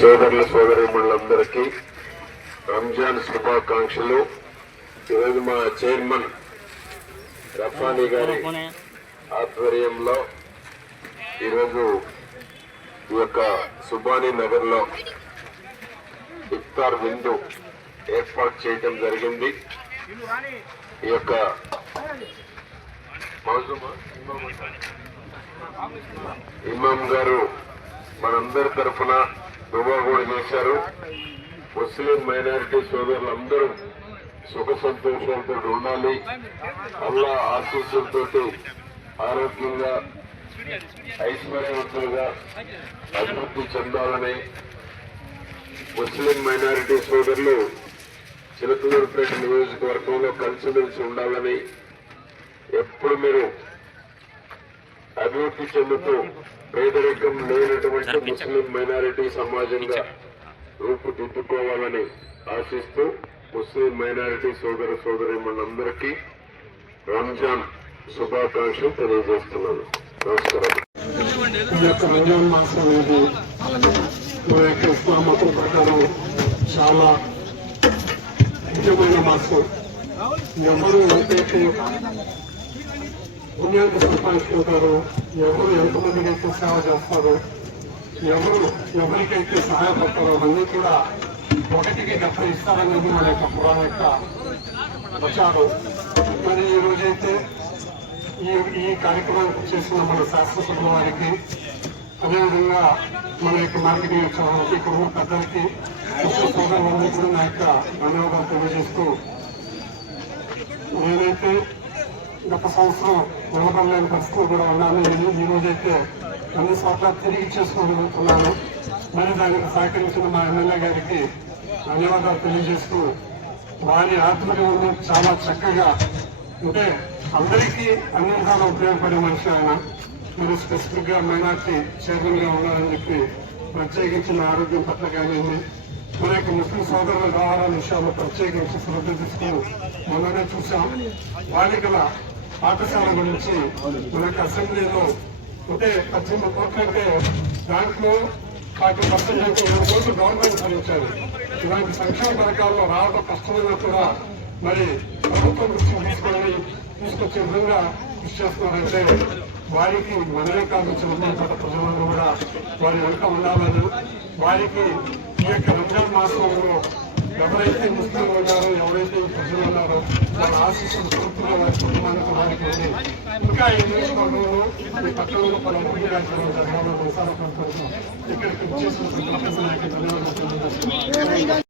సోదరుల సోదరీమణులందరికీ రంజాన్ శుభాకాంక్షలు. ఈరోజు మా చైర్మన్ రఫానీ గారి ఆధ్వర్యంలో ఈరోజు ఈ యొక్క సుబానీ నగర్ లో ఇఫ్తార్ విందు ఏర్పాటు చేయడం జరిగింది. ఈ యొక్క ఇమాం గారు మనందరి తరఫున దువా కూడా చేశారు. ముస్లిం మైనారిటీ సోదరులందరూ సుఖ సంతోషాలతో ఉండాలి, అల్లా ఆశీస్సులతో ఆరోగ్యంగా ఐశ్వర్యవంతులుగా అభివృద్ధి చెందాలని, ముస్లిం మైనారిటీ సోదరులు చిలకలూరుపేట నియోజకవర్గంలో కలిసిమెలిసి ఉండాలని, ఎప్పుడు మీరు అభివృద్ధి చెందుతూ పేదరికం లేనటువంటి ముస్లిం మైనారిటీ సమాజంగా రూపుదిద్దుకోవాలని ఆశిస్తూ ముస్లిం మైనారిటీ సోదర సోదరీమణులందరికీ రంజాన్ శుభాకాంక్షలు తెలియజేస్తున్నాను. నమస్కారం. ఈ యొక్క రంజాన్ మాసం అనేది మన యొక్క ఇస్లాం మతం ప్రకారం చాలా ముఖ్యమైన మాసం. ఎవరు ఎంతైతే పుణ్యాన్ని సంపాదించుకుంటారు, ఎవరు ఎంతమందికి అయితే సేవ చేస్తారు, ఎవరికైతే సహాయపడతారో అవన్నీ కూడా 1/70 ఇస్తారనేది మన యొక్క పురాణ యొక్క ప్రచారం. మరి ఈ రోజైతే ఈ కార్యక్రమానికి చేసిన మన శాస్త్రసభ్యుల వారికి, అదేవిధంగా మన యొక్క మార్కెటింగ్ ఉత్సవానికి కుటుంబ పెద్దలకి, సోదరులందరికీ కూడా నా యొక్క ధన్యవాదాలు తెలియజేస్తూ, నేనైతే గత సంవత్సరం నిలబడలేని పరిస్థితులు కూడా ఉన్నాను. ఈ రోజైతే అన్ని చోట్ల తిరిగి చేసుకోగలుగుతున్నాను. మరి దానికి సహకరించిన మా ఎమ్మెల్యే గారికి ధన్యవాదాలు తెలియజేస్తూ, వారి ఆధ్వర్యంలో చాలా చక్కగా, అంటే అందరికీ అన్ని విధాలు ఉపయోగపడే మనిషి ఆయన. మీరు స్పెసిఫిక్ గా మైనార్టీ చైర్మన్ గా ఉన్నారని చెప్పి ప్రత్యేకించిన ఆరోగ్యం పట్ల కానీ, మన యొక్క ముస్లిం సోదరుల వ్యవహారాల విషయాల్లో ప్రత్యేకించి శ్రద్ధ తీసుకుని మొన్ననే చూసాం. బాలికల పాఠశాల గురించి మన యొక్క అసెంబ్లీలో అంటే 18 కోట్లు అంటే దాంట్లో 40% అంటే 7 కోట్లు గవర్నమెంట్ భరించారు. ఇలాంటి సంక్షేమ పథకాల్లో రావడం కష్టమైనా కూడా మరి ప్రభుత్వం దృష్టికి తీసుకొచ్చే విధంగా కృషి చేస్తున్నారంటే వారికి మనమే కాదు, చిన్నపేట ప్రజలందరూ కూడా వారి వెనుక ఉండాలని, వారికి ఈ యొక్క రంజాన్ మాసంలో ఎవరైతే ముస్లింలు ఉన్నారో, ఎవరైతే ప్రజలు ఉన్నారో వాళ్ళ ఆశీస్సులు పూర్తిగా వారి కుటుంబానికి వారికి ఉంది. ఇంకా ఈ నియోజకవర్గంలో ఈ పట్టణంలో పలు అభివృద్ధి కార్యక్రమాలు జరగాలని విశాఖ ప్రభుత్వం ఇక్కడికి చేసిన ధన్యవాదాలు.